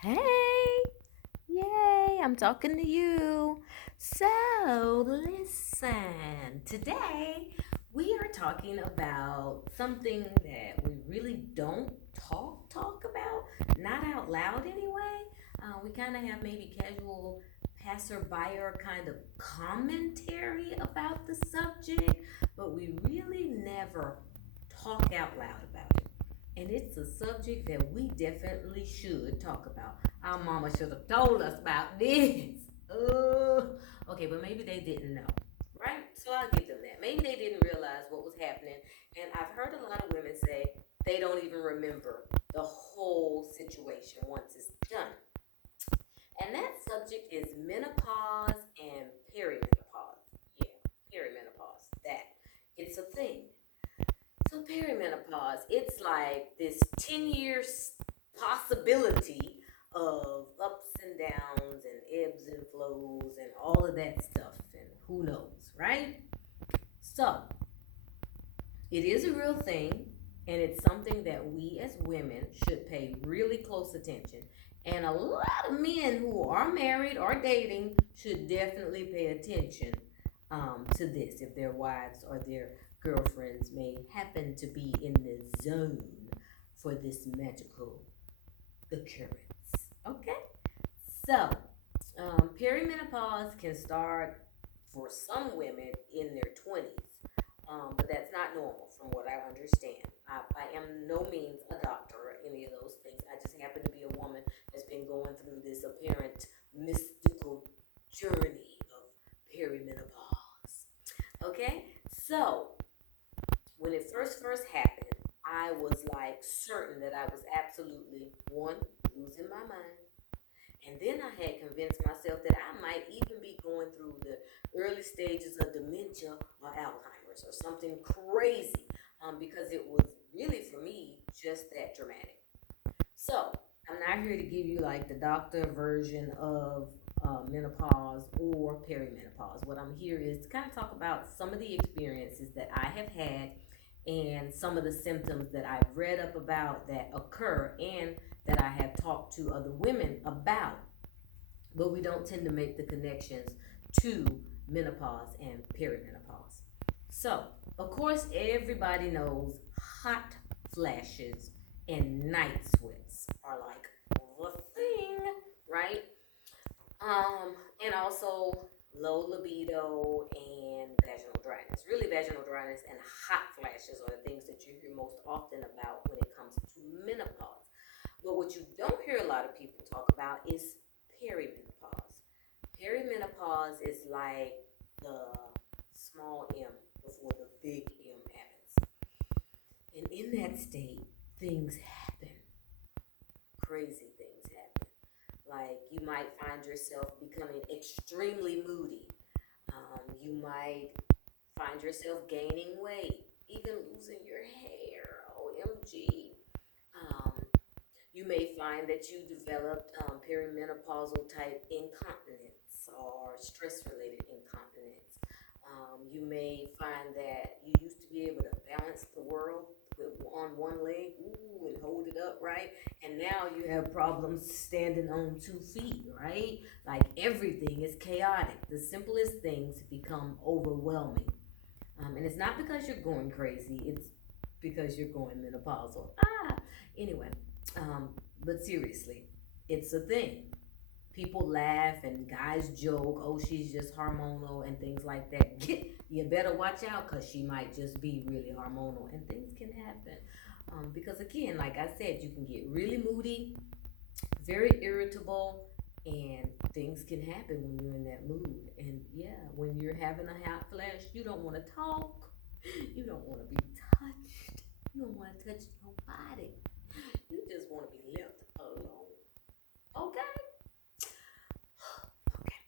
Hey, yay, I'm talking to you. So, listen, today we are talking about something that we really don't talk about, not out loud anyway. We kind of have maybe casual passerby kind of commentary about the subject, but we really never talk out loud about it. And it's a subject that we definitely should talk about. Our mama should have told us about this. Okay, but maybe they didn't know, right? So I'll give them that. Maybe they didn't realize what was happening. And I've heard a lot of women say they don't even remember the whole situation once it's done. And that subject is menopause and perimenopause. Yeah, perimenopause. That. It's a thing. So perimenopause, it's like this 10 years possibility of ups and downs and ebbs and flows and all of that stuff and who knows, right? So it is a real thing, and it's something that we as women should pay really close attention. And a lot of men who are married or dating should definitely pay attention to this if their wives or their girlfriends may happen to be in the zone for this magical occurrence. Okay? So, perimenopause can start for some women in their 20s, but that's not normal from what I understand. I am no means a doctor or any of those things. I just happen to be a woman that's been going through this apparent mystical journey of perimenopause. Okay? So, when it first happened, I was like certain that I was absolutely one, losing my mind, and then I had convinced myself that I might even be going through the early stages of dementia or Alzheimer's or something crazy, because it was really, for me, just that dramatic. So, I'm not here to give you like the doctor version of menopause or perimenopause. What I'm here is to kind of talk about some of the experiences that I have had and some of the symptoms that I've read up about that occur and that I have talked to other women about, but we don't tend to make the connections to menopause and perimenopause. So, of course, everybody knows hot flashes and night sweats are like the thing, right? And also low libido and vaginal dryness. Really, vaginal dryness and hot flashes are the things that you hear most often about when it comes to menopause. But what you don't hear a lot of people talk about is perimenopause. Perimenopause is like the small m before the big M happens. And in that state, things happen. Crazy things happen. Like you might find yourself becoming extremely moody. You might find yourself gaining weight, even losing your hair. OMG. Um, you may find that you developed perimenopausal type incontinence or stress related incontinence. You may find that you used to be able to balance the world on one leg, ooh, and hold it up, right? And now you have problems standing on 2 feet, right? Like everything is chaotic. The simplest things become overwhelming. And it's not because you're going crazy, it's because you're going menopausal. Anyway, um, but seriously, it's a thing. People laugh and guys joke, oh, she's just hormonal and things like that. You better watch out because she might just be really hormonal and things can happen. Because again, like I said, you can get really moody, very irritable, and things can happen when you're in that mood. And yeah, when you're having a hot flash, you don't want to talk, you don't want to be touched, you don't want to touch nobody, you just want to be left alone. Okay? Okay.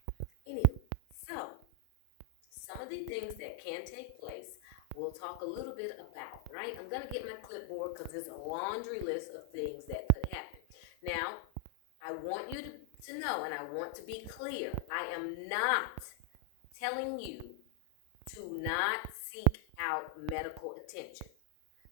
Anywho, so some of the things that can take place, we'll talk a little bit about, right? I'm going to get my clipboard because there's a laundry list of things that could happen. Now, I want you to know, and I want to be clear, I am not telling you to not seek out medical attention.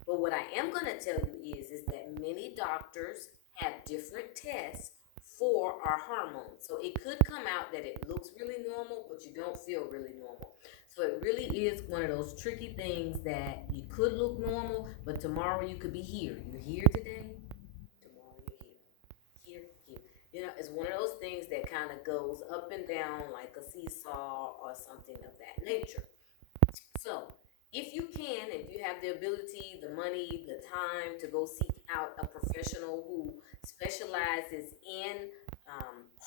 But what I am going to tell you is that many doctors have different tests for our hormones. So it could come out that it looks really normal, but you don't feel really normal. So it really is one of those tricky things that you could look normal, but tomorrow you could be here. You're here today, tomorrow you're here, here. You know, it's one of those things that kind of goes up and down like a seesaw or something of that nature. So, if you can, if you have the ability, the money, the time to go seek out a professional who specializes in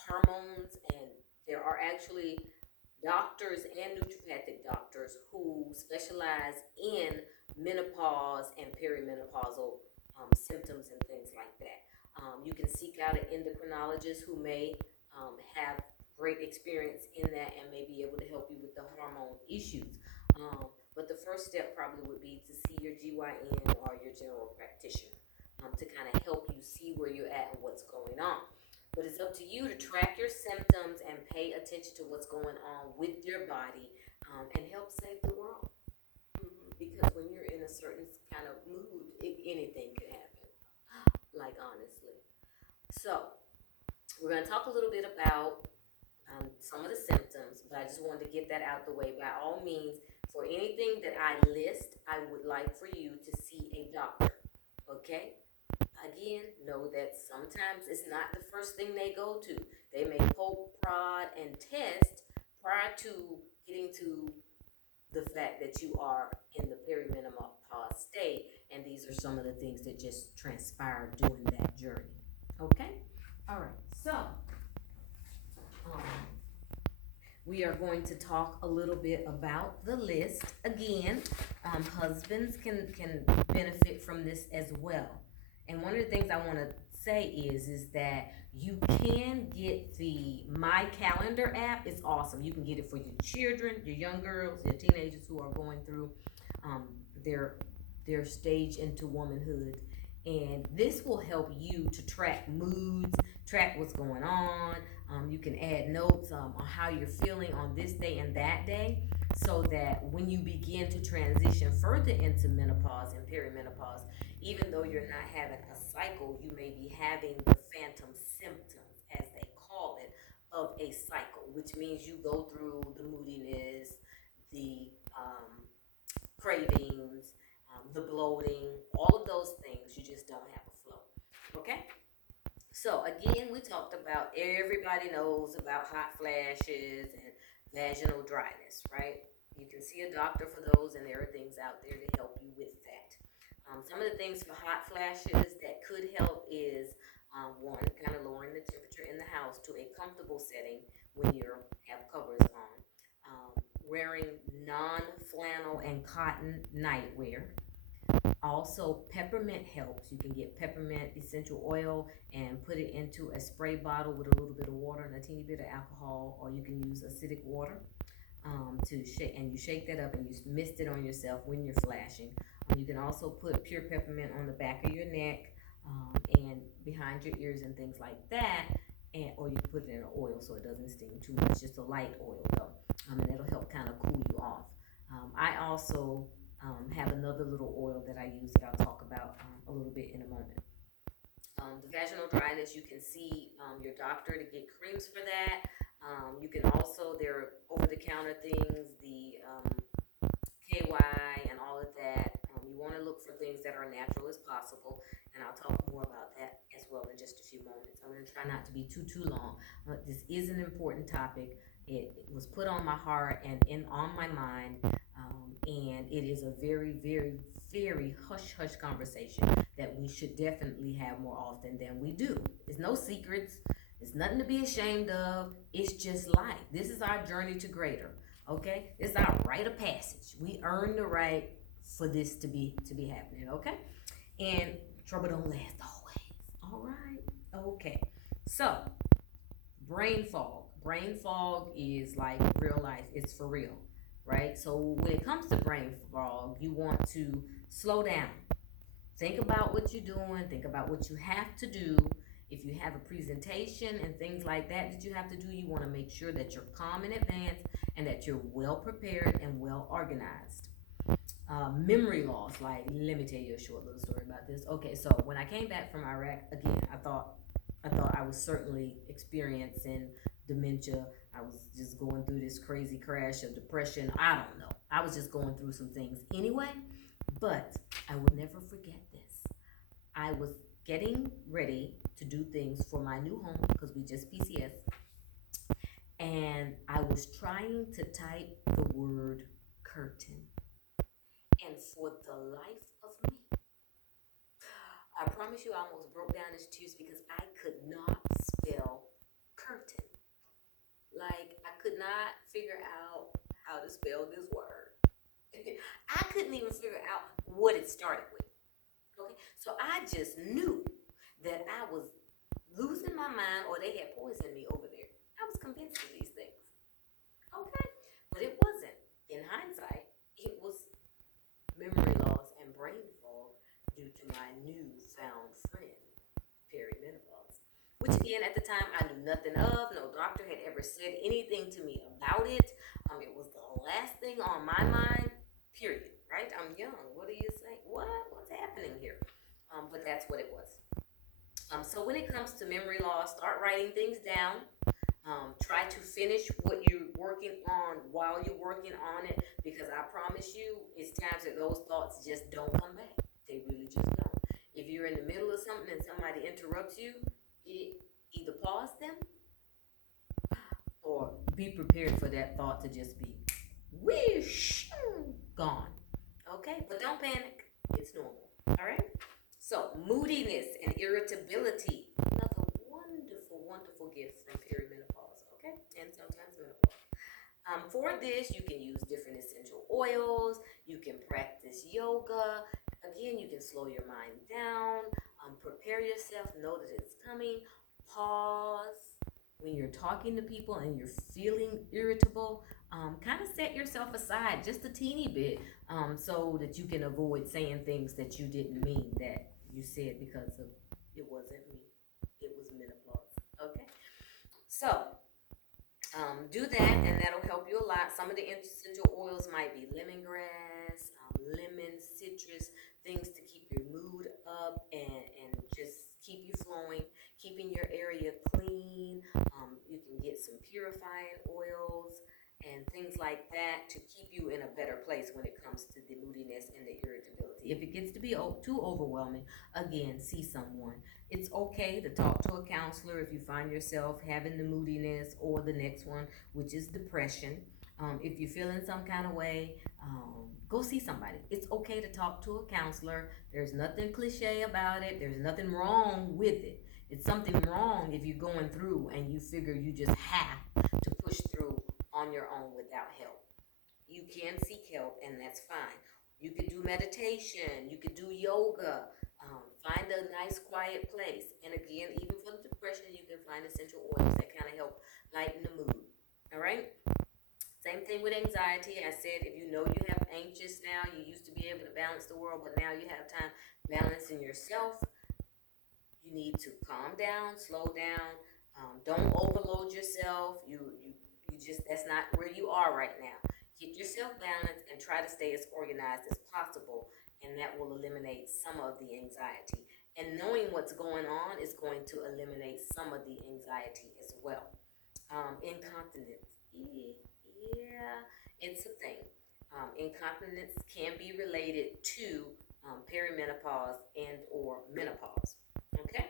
hormones, and there are actually doctors and naturopathic doctors who specialize in menopause and perimenopausal symptoms and things like that. You can seek out an endocrinologist who may have great experience in that and may be able to help you with the hormone issues. But the first step probably would be to see your GYN or your general practitioner to kind of help you see where you're at and what's going on. But it's up to you to track your symptoms and pay attention to what's going on with your body and help save the world. Because when you're in a certain kind of mood, anything can happen. Like, honestly. So, we're going to talk a little bit about some of the symptoms, but I just wanted to get that out the way. By all means, for anything that I list, I would like for you to see a doctor. Okay? Again, know that sometimes it's not the first thing they go to. They may poke, prod, and test prior to getting to the fact that you are in the perimenopause state, and these are some of the things that just transpired during that journey. Okay? All right. So, um, we are going to talk a little bit about the list again. Husbands can benefit from this as well. And one of the things I want to say is that you can get the My Calendar app. It's awesome. You can get it for your children, your young girls, your teenagers who are going through um, their their stage into womanhood. And this will help you to track moods, track what's going on. You can add notes on how you're feeling on this day and that day, so that when you begin to transition further into menopause and perimenopause, even though you're not having a cycle, you may be having the phantom symptoms, as they call it, of a cycle, which means you go through the moodiness, the cravings, the bloating, all of those things. You just don't have a flow. Okay? So again, we talked about, everybody knows about hot flashes and vaginal dryness, right? You can see a doctor for those, and there are things out there to help you with that. Some of the things for hot flashes that could help is one, kind of lowering the temperature in the house to a comfortable setting when you have covers on. Wearing non-flannel and cotton nightwear. Also, peppermint helps. You can get peppermint essential oil and put it into a spray bottle with a little bit of water and a teeny bit of alcohol, or you can use acidic water to shake, and you shake that up and you mist it on yourself when you're flashing. You can also put pure peppermint on the back of your neck and behind your ears and things like that, and or you can put it in an oil so it doesn't sting too much. Just a light oil though, and it'll help kind of cool you off. I also have another little oil that I use that I'll talk about a little bit in a moment. The vaginal dryness, you can see your doctor to get creams for that. You can also, there are over the counter things, the KY and all of that. You want to look for things that are natural as possible, and I'll talk more about that as well in just a few moments. I'm going to try not to be too long. This is an important topic. It was put on my heart and on my mind, and it is a very, very, very hush hush conversation that we should definitely have more often than we do. There's no secrets. There's nothing to be ashamed of. It's just life. This is our journey to greater. Okay, it's our rite of passage. We earn the right for this to be happening. Okay, and trouble don't last always. All right. Okay. So brain fog. Brain fog is like real life. It's for real, right? So when it comes to brain fog, you want to slow down. Think about what you're doing. Think about what you have to do. If you have a presentation and things like that you have to do, you want to make sure that you're calm in advance and that you're well prepared and well organized. Memory loss, like, let me tell you a short little story about this. Okay, so when I came back from Iraq, again, I thought I thought I was certainly experiencing dementia. I was just going through this crazy crash of depression. I don't know. I was just going through some things anyway, but I will never forget this. I was getting ready to do things for my new home because we just PCS, and I was trying to type the word curtain, and for the life of me, I promise you, I almost broke down in tears because I could not spell curtain. Like, I could not figure out how to spell this word. I couldn't even figure out what it started with. Okay, so I just knew that I was losing my mind or they had poisoned me over there. I was convinced of these things. Okay, but it wasn't. In hindsight, it was memory loss and brain fog due to my newfound friend, perimenopause. Which again, at the time, I knew nothing of. No doctor had ever said anything to me about it. It was the last thing on my mind. Period. Right? I'm young. What do you say? What? What's happening here? But that's what it was. So when it comes to memory loss, start writing things down. Try to finish what you're working on while you're working on it, because I promise you, it's times that those thoughts just don't come back. They really just don't. If you're in the middle of something and somebody interrupts you, either pause them or be prepared for that thought to just be whoosh gone. Okay, but don't panic. It's normal. All right. So moodiness and irritability, another wonderful, wonderful gift from perimenopause. Okay, and sometimes menopause. For this, you can use different essential oils. You can practice yoga. Again, you can slow your mind down. Prepare yourself. Know that it's coming. Pause when you're talking to people and you're feeling irritable. Kind of set yourself aside just a teeny bit, so that you can avoid saying things that you didn't mean that you said because of it wasn't me. It was menopause. Okay. So do that, and that'll help you a lot. Some of the essential oils might be lemongrass, lemon, citrus, things to keep your mood up and just keep you flowing, keeping your area clean. You can get some purifying oils and things like that to keep you in a better place when it comes to the moodiness and the irritability. If it gets to be too overwhelming, again, see someone. It's okay to talk to a counselor if you find yourself having the moodiness or the next one, which is depression. If you're feeling some kind of way, go see somebody. It's okay to talk to a counselor. There's nothing cliche about it, there's nothing wrong with it. It's something wrong if you're going through and you figure you just have to push through on your own without help. You can seek help, and that's fine. You could do meditation, you could do yoga, find a nice quiet place. And again, even for the depression, you can find essential oils that kind of help lighten the mood. All right? Same thing with anxiety. I said if you know you have anxious now, you used to be able to balance the world, but now you have time balancing yourself. You need to calm down, slow down. Don't overload yourself. You just that's not where you are right now. Get yourself balanced and try to stay as organized as possible, and that will eliminate some of the anxiety. And knowing what's going on is going to eliminate some of the anxiety as well. Incontinence, yeah, it's a thing. Incontinence can be related to perimenopause and or menopause. Okay,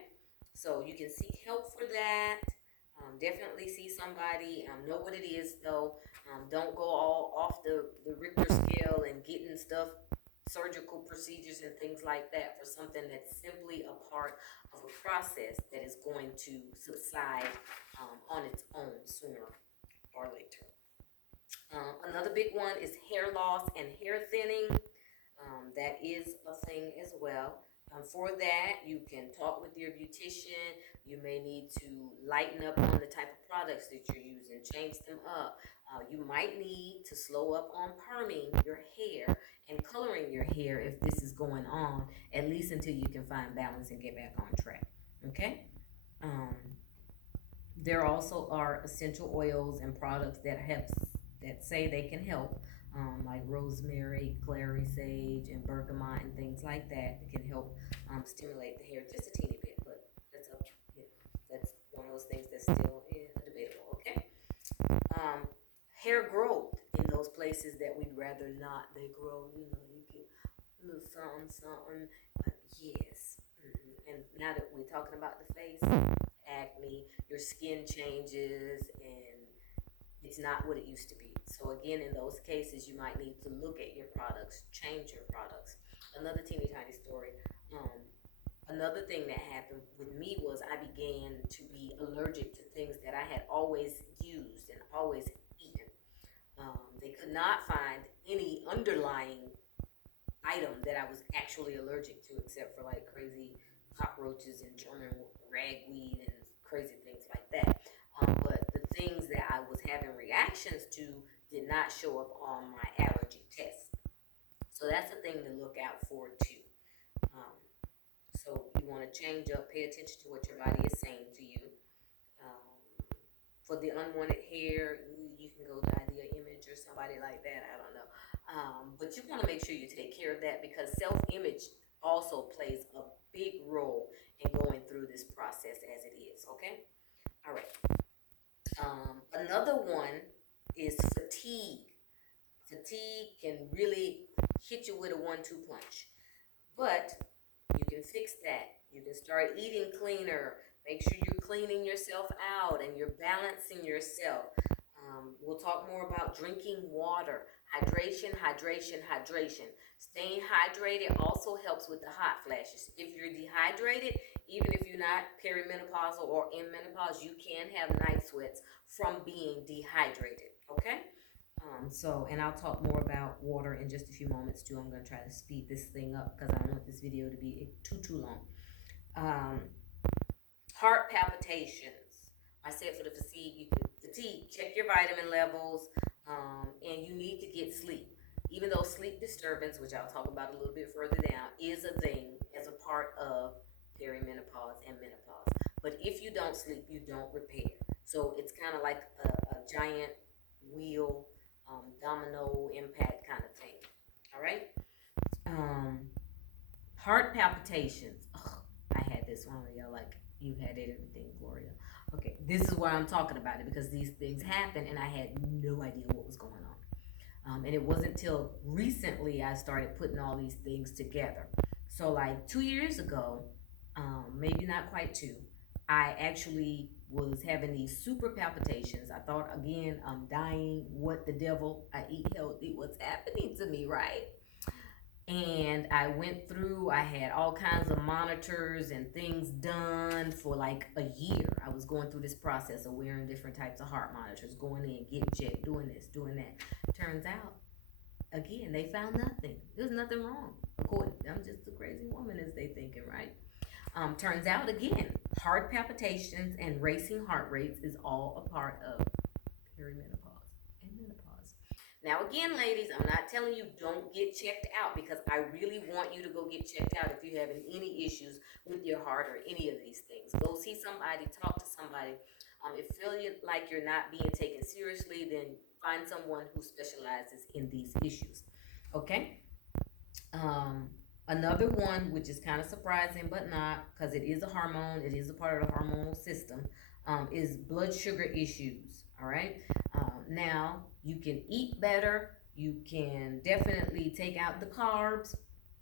so you can seek help for that. Definitely see somebody. Know what it is though. Don't go all off the Richter scale and getting stuff, surgical procedures and things like that for something that's simply a part of a process that is going to subside on its own sooner or later. Another big one is hair loss and hair thinning. That is a thing as well. For that, you can talk with your beautician. You may need to lighten up on the type of products that you're using, change them up. You might need to slow up on perming your hair and coloring your hair if this is going on, at least until you can find balance and get back on track. Okay? Um, there also are essential oils and products that say they can help, like rosemary, clary sage, and bergamot, and things like that that can help stimulate the hair just a teeny bit. But that's up, yeah, Hair growth in those places that we'd rather not they grow. You know, you get a little something, something. Yes. And now that we're talking about the face, acne, your skin changes, and it's not what it used to be. So again, in those cases, you might need to look at your products, change your products. Another teeny tiny story. Um, Another thing that happened with me was I began to be allergic to things that I had always used and always eaten. They could not find any underlying item that I was actually allergic to, except for like crazy cockroaches and German ragweed and crazy things like that. But the things that I was having reactions to did not show up on my allergy test. So that's a thing to look out for too. Um, so you want to change up, pay attention to what your body is saying to you. Um, for the unwanted hair, you can go to Idea Image or somebody like that. I don't know. But you want to make sure you take care of that because self-image also plays a big role in going through this process as it is. Okay. All right. Another one is fatigue. Fatigue can really hit you with a 1-2 punch. But you can fix that. You can start eating cleaner. Make sure you're cleaning yourself out and you're balancing yourself. We'll talk more about drinking water. Hydration, hydration, hydration. Staying hydrated also helps with the hot flashes. If you're dehydrated, even if you're not perimenopausal or in menopause, you can have night sweats from being dehydrated. Okay? And I'll talk more about water in just a few moments too. I'm going to try to speed this thing up because I don't want this video to be too long. Um, Heart palpitations. I said for the fatigue, check your vitamin levels, and you need to get sleep. Even though sleep disturbance, which I'll talk about a little bit further down, is a thing as a part of perimenopause and menopause. But if you don't sleep, you don't repair. So it's kind of like a giant wheel, domino impact kind of thing. All right. Um, Heart palpitations. Ugh, I had this one where y'all like you had it everything, Gloria. Okay, this is why I'm talking about it because these things happen and I had no idea what was going on. And it wasn't till recently I started putting all these things together. So like 2 years ago, maybe not quite two, I actually was having these super palpitations. I thought again, I'm dying. What the devil? I eat healthy. What's happening to me, right? And I went through, I had all kinds of monitors and things done for like a year. I was going through this process of wearing different types of heart monitors, going in, getting checked, doing this, doing that. Turns out, again, they found nothing. There's nothing wrong. According, I'm just a crazy woman as they thinking, right? Turns out, again, heart palpitations and racing heart rates is all a part of perimenopause and menopause. Now, again, ladies, I'm not telling you don't get checked out because I really want you to go get checked out if you're having any issues with your heart or any of these things. Go see somebody, talk to somebody. If you feel like you're not being taken seriously, then find someone who specializes in these issues. Okay? Um, Another one, which is kind of surprising but not, because it is a hormone, it is a part of the hormonal system, is blood sugar issues. All right. Now, you can eat better. You can definitely take out the carbs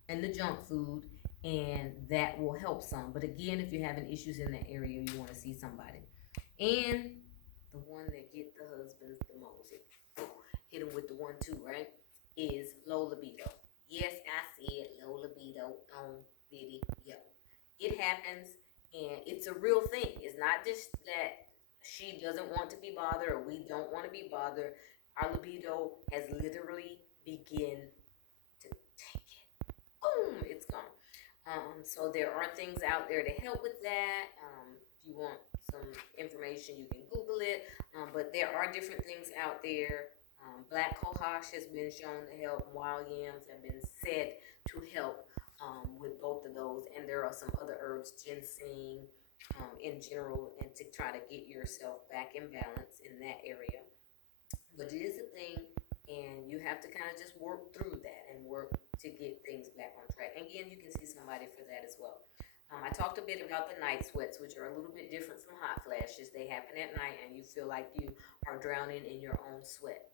and the junk food, and that will help some. But again, if you're having issues in that area, you want to see somebody. And the one that get the husbands the most, hit them with the 1-2, right? Is low libido. Yes, I said low libido on video. It happens, and it's a real thing. It's not just that she doesn't want to be bothered or we don't want to be bothered. Our libido has literally begin to take it. Boom, it's gone. So there are things out there to help with that. If you want some information, you can Google it. But there are different things out there. Black cohosh has been shown to help. Wild yams have been said to help with both of those. And there are some other herbs, ginseng, in general, and to try to get yourself back in balance in that area. But it is a thing, and you have to kind of just work through that and work to get things back on track. And again, you can see somebody for that as well. I talked a bit about the night sweats, which are a little bit different from hot flashes. They happen at night, and you feel like you are drowning in your own sweat.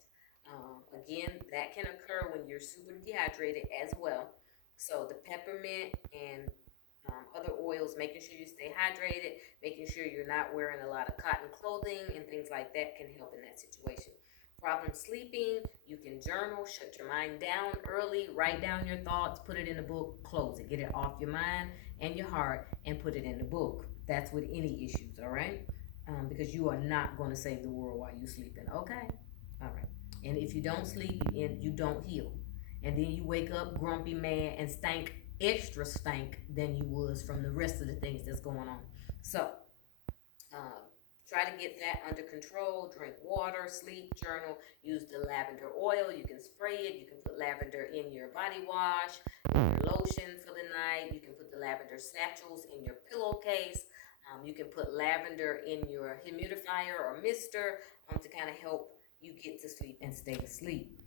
Again, that can occur when you're super dehydrated as well. So the peppermint and other oils, making sure you stay hydrated, making sure you're not wearing a lot of cotton clothing and things like that can help in that situation. Problem sleeping, you can journal, shut your mind down early, write down your thoughts, put it in a book, close it, get it off your mind and your heart, and put it in the book. That's with any issues, all right? Because you are not going to save the world while you're sleeping, okay? All right. And if you don't sleep, you don't heal. And then you wake up grumpy, mad, and extra stank than you was from the rest of the things that's going on. So, uh, try to get that under control. Drink water, sleep, journal. Use the lavender oil. You can spray it. You can put lavender in your body wash, in your lotion for the night. You can put the lavender satchels in your pillowcase. You can put lavender in your humidifier or mister to kind of help you get to sleep and stay asleep.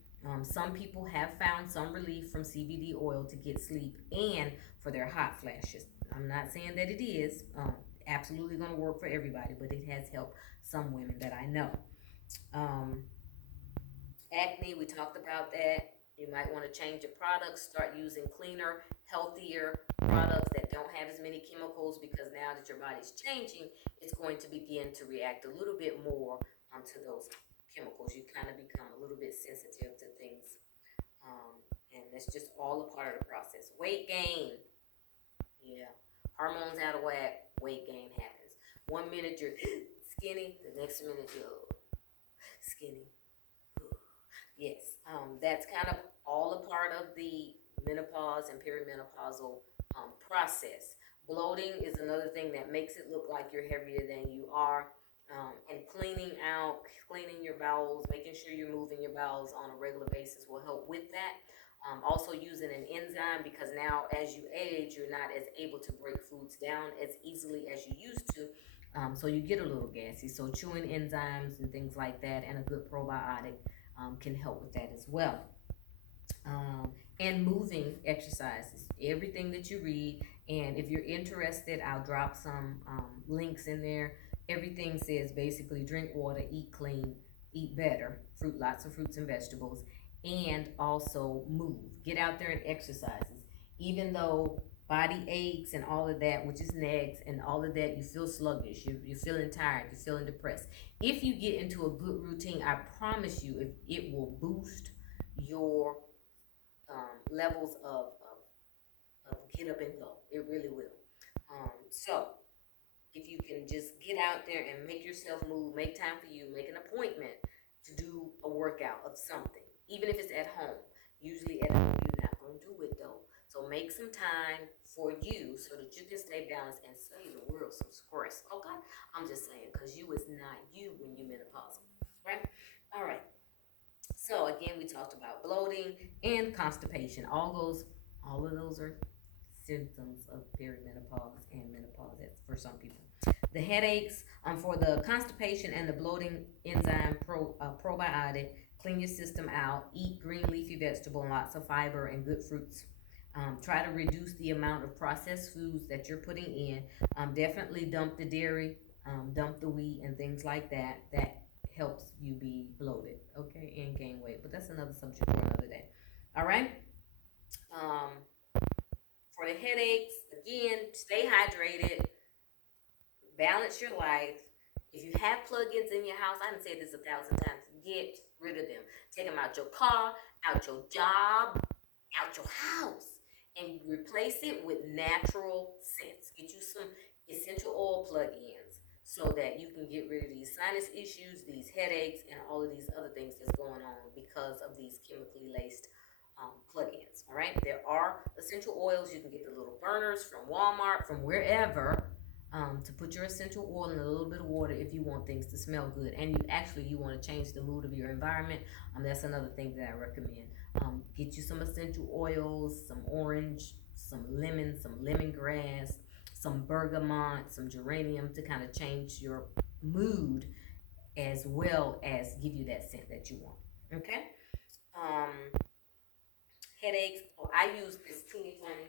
Some people have found some relief from CBD oil to get sleep and for their hot flashes. I'm not saying that it is absolutely going to work for everybody, but it has helped some women that I know. Um, Acne, we talked about that. You might want to change your products, start using cleaner, healthier products that don't have as many chemicals because now that your body's changing, it's going to begin to react a little bit more to those chemicals. You kind of become a little bit sensitive to things. And that's just all a part of the process. Weight gain. Yeah. Hormones out of whack, weight gain happens. 1 minute you're skinny, the next minute you're skinny. Yes, that's kind of all a part of the menopause and perimenopausal process. Bloating is another thing that makes it look like you're heavier than you are. And cleaning your bowels, making sure you're moving your bowels on a regular basis will help with that. Also using an enzyme because now as you age, you're not as able to break foods down as easily as you used to. So you get a little gassy. So chewing enzymes and things like that and a good probiotic can help with that as well. And moving exercises, everything that you read. And if you're interested, I'll drop some links in there. Everything says basically drink water, eat clean, eat better, lots of fruits and vegetables, and also move. Get out there and exercises. Even though body aches and all of that, which is nags and all of that, you feel sluggish, you're feeling tired, you're feeling depressed. If you get into a good routine, I promise you, if it will boost your levels of get up and go. It really will. So if you can just get out there and make yourself move, make time for you, make an appointment to do a workout of something, even if it's at home. Usually at home you're not going to do it though. So make some time for you so that you can stay balanced and save the world some stress. Okay? I'm just saying because you is not you when you're menopausal. Right? All right. So again, we talked about bloating and constipation. All of those are symptoms of perimenopause and menopause. That's for some people. The headaches, for the constipation and the bloating, enzyme probiotic. Clean your system out. Eat green leafy vegetable and lots of fiber and good fruits. Try to reduce the amount of processed foods that you're putting in. Definitely dump the dairy, dump the wheat, and things like that. That helps you be bloated, okay, and gain weight. But that's another subject for another day. All right. Um, for the headaches, again, stay hydrated, balance your life. If you have plugins in your house, I done said this 1,000 times, get rid of them. Take them out your car, out your job, out your house, and replace it with natural scents. Get you some essential oil plug-ins so that you can get rid of these sinus issues, these headaches, and all of these other things that's going on because of these chemically laced plug-ins. All right, there are essential oils. You can get the little burners from Walmart, from wherever, to put your essential oil in a little bit of water if you want things to smell good, and you want to change the mood of your environment. That's another thing that I recommend. Get you some essential oils, some orange, some lemon, some lemongrass, some bergamot, some geranium to kind of change your mood as well as give you that scent that you want. Okay. Um, Headaches. Oh, I use this teeny tiny.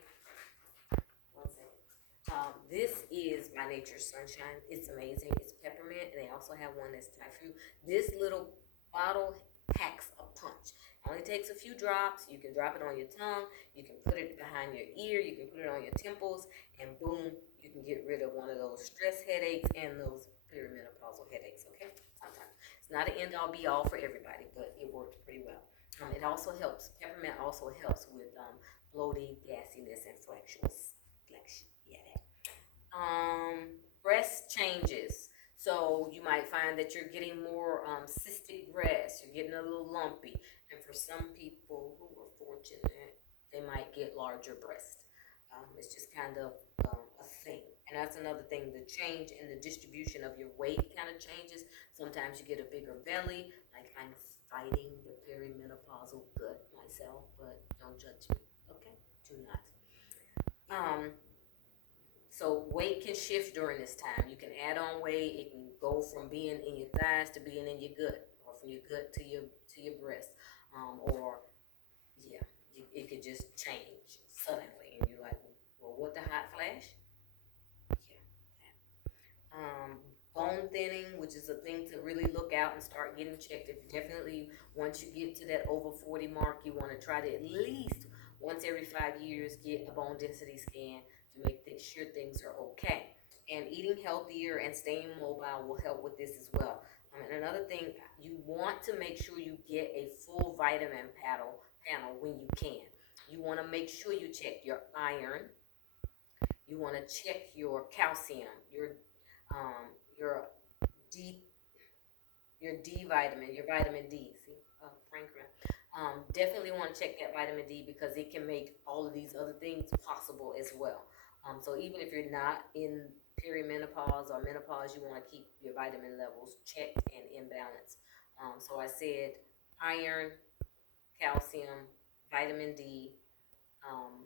One second. This is by Nature's Sunshine. It's amazing. It's peppermint. They also have one that's Thai fruit. This little bottle packs a punch. Only takes a few drops. You can drop it on your tongue. You can put it behind your ear. You can put it on your temples, and boom, you can get rid of one of those stress headaches and those perimenopausal headaches. Okay, sometimes it's not an end all be all for everybody, but it works pretty well. It also helps. Peppermint also helps with bloating, gassiness, and flexion. Yeah, that. Breast changes. So you might find that you're getting more cystic breasts. You're getting a little lumpy, and for some people who are fortunate, they might get larger breasts. It's just kind of a thing, and that's another thing. The change in the distribution of your weight kind of changes. Sometimes you get a bigger belly. Like I'm fighting the perimenopausal gut myself, but don't judge me. Okay, do not. Um, so weight can shift during this time. You can add on weight. It can go from being in your thighs to being in your gut, or from your gut to your breast, or yeah, it could just change suddenly, and you're like, well, what the hot flash? Yeah. um, Bone thinning, which is a thing to really look out and start getting checked. If you definitely, once you get to that over 40 mark, you want to try to at least once every 5 years get a bone density scan to make sure things are okay. And eating healthier and staying mobile will help with this as well. And another thing, you want to make sure you get a full vitamin panel when you can. You want to make sure you check your iron. You want to check your calcium, um, your D your D vitamin, your vitamin D. See, Franklin. Definitely want to check that vitamin D because it can make all of these other things possible as well. So even if you're not in perimenopause or menopause, you want to keep your vitamin levels checked and in balance. So I said iron, calcium, vitamin D, um,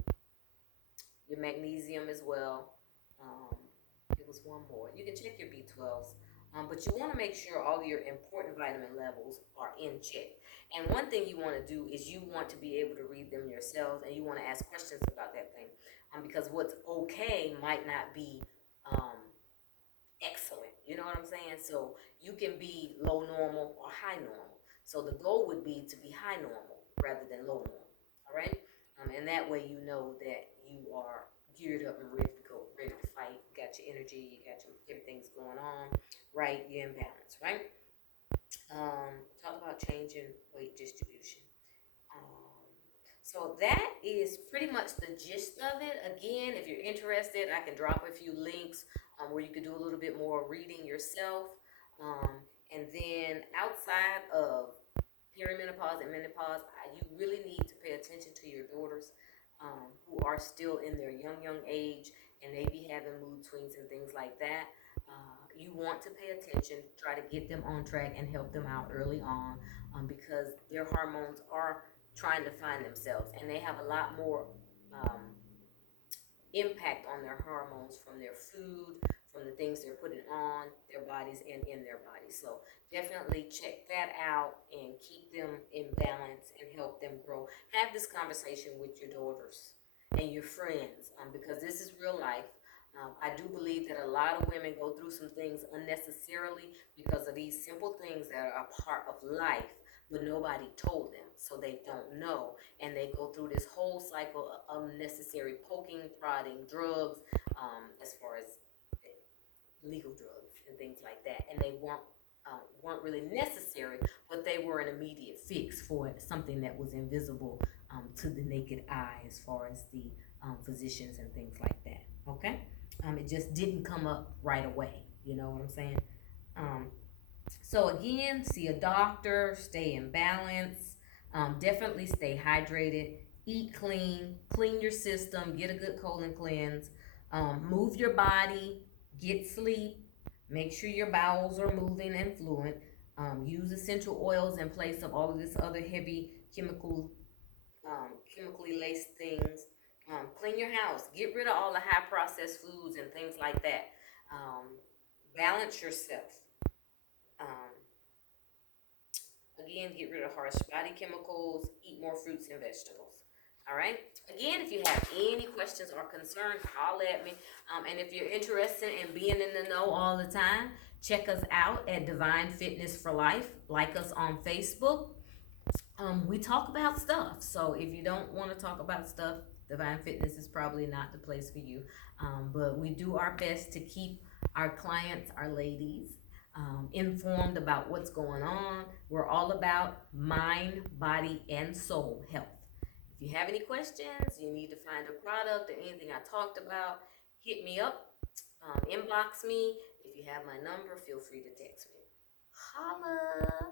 your magnesium as well. Um, it was one more. You can check your B12s, but you want to make sure all your important vitamin levels are in check. And one thing you want to do is you want to be able to read them yourself, and you want to ask questions about that thing, because what's okay might not be um, excellent. You know what I'm saying? So you can be low normal or high normal. So the goal would be to be high normal rather than low normal. All right, and that way you know that you are geared up and ready to go, ready to fight. You got your energy, you got your everything's going on, right? You're in balance, right? Talk about changing weight distribution. Um, so that is pretty much the gist of it. Again, if you're interested, I can drop a few links where you can do a little bit more reading yourself. And then outside of perimenopause and menopause, you really need to pay attention to your daughters who are still in their young age and they be having mood swings and things like that. You want to pay attention, try to get them on track and help them out early on because their hormones are trying to find themselves and they have a lot more um, impact on their hormones from their food, from the things they're putting on their bodies and in their bodies. So definitely check that out and keep them in balance and help them grow. Have this conversation with your daughters and your friends because this is real life. I do believe that a lot of women go through some things unnecessarily because of these simple things that are a part of life, but nobody told them, so they don't know. And they go through this whole cycle of unnecessary poking, prodding, drugs, as far as legal drugs and things like that. And they weren't really necessary, but they were an immediate fix for something that was invisible to the naked eye as far as the physicians and things like that. Okay? It just didn't come up right away. You know what I'm saying? Um, so again, see a doctor, stay in balance, definitely stay hydrated, eat clean, clean your system, get a good colon cleanse, move your body, get sleep, make sure your bowels are moving and fluent, use essential oils in place of all of this other heavy chemically laced things. Clean your house, get rid of all the high processed foods and things like that. Um, Balance yourself. Um, Again, get rid of harsh body chemicals, eat more fruits and vegetables. All right. Again, if you have any questions or concerns, holler at me. And if you're interested in being in the know all the time, check us out at Divine Fitness for Life. Like us on Facebook. We talk about stuff. So if you don't want to talk about stuff, Divine Fitness is probably not the place for you. But we do our best to keep our clients, our ladies, informed about what's going on. We're all about mind, body, and soul health. If you have any questions, you need to find a product or anything I talked about, hit me up, inbox me. If you have my number, feel free to text me. Holla!